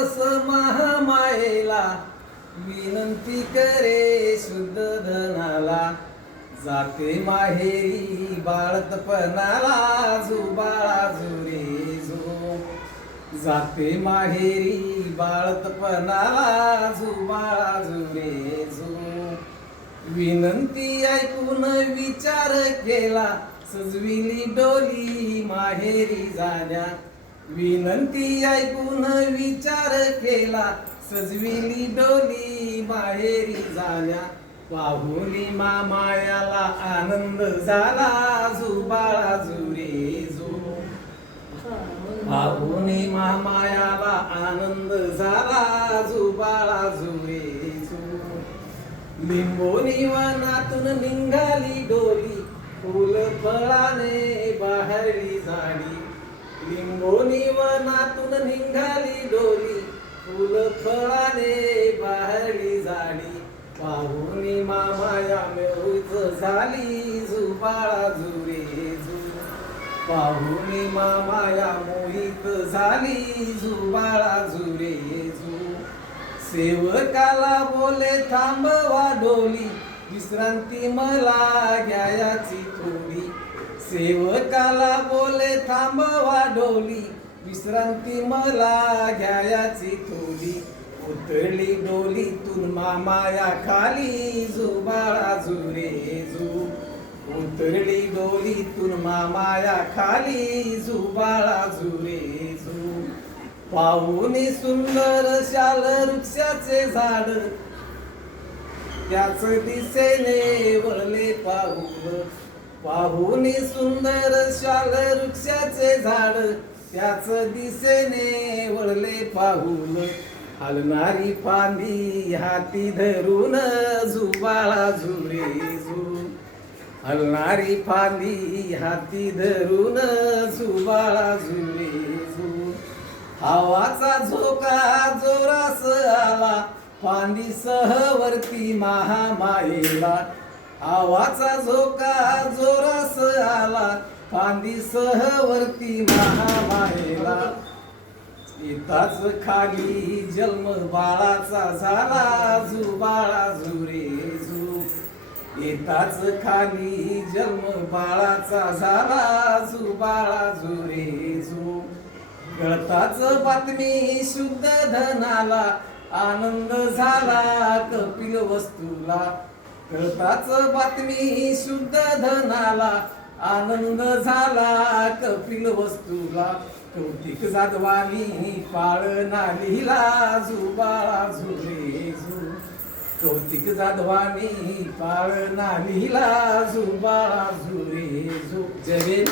नवस महामायेला विनंती करे शुद्ध धनाला जाते माहेरी बाळतपणाला जुबाळा जुरे जो जाते माहेरी बाळतपणाला जुबाळा जुरे जो विनंती ऐकून विचार केला सजविली डोली माहेरी जाण्या विनंती ऐकून विचार केला सजविली डोली माहेरी जाण्या पाहुली मामायाला आनंद झाला जुबाळा जुरे जो पाहुली मामायाला आनंद झाला जुबाळा जुरे जो लिंबोनी वनातून निघाली डोली फुल फळाने बहरली झाडी लिंबोनी वनातून निघाली डोली फुल फळाने बहरली झाडी पाहुनी मामाया मिळूच झाली जुबाळा जुरे जु पाहुनी मामाया मोहित झाली जुबाळा जुरे जु सेवकाला बोले थांबवा डोली विश्रांती मला घ्यायाची थोडी सेवकाला बोले थांबवा डोली विश्रांती मला घ्यायाची थोडी उतरली डोलीतून मामाया खाली जुबाळा जुरे जु उतरली डोलीतून मामाया खाली जुबाळा जुरे जु पाहुनी सुंदर शाल वृक्षाचे झाड त्याच दिसेने वळले पाहुल पाहुनी सुंदर शाल वृक्षाचे झाड त्याच दिसेने वळले पाहुल हलणारी फांदी हाती धरून जुबाळा जुरे जु हलणारी फांदी हाती धरून जुबाळा जुरे जु हवाचा झोका जोरास आला फांदी सहवरती महामायेला हवाचा झोका जोरास आला फांदी सहवरती महामायेला इथाच खाली जन्म बाळाचा झाला जुबाळा जुरे जु इथाच खाली जन्म बाळाचा झाला जुबाळा जुरे जु कळताच बातमी शुद्ध धनाला आनंद झाला कपिल वस्तूला कळताच बातमी शुद्ध धनाला आनंद झाला कपिल वस्तूला कौतिक जाधवानी पाळणा लिहिला जुबाळा जुरे जु कौतिक जाधवानी पाळणा लिहिला जुबाळा जुरे जु जय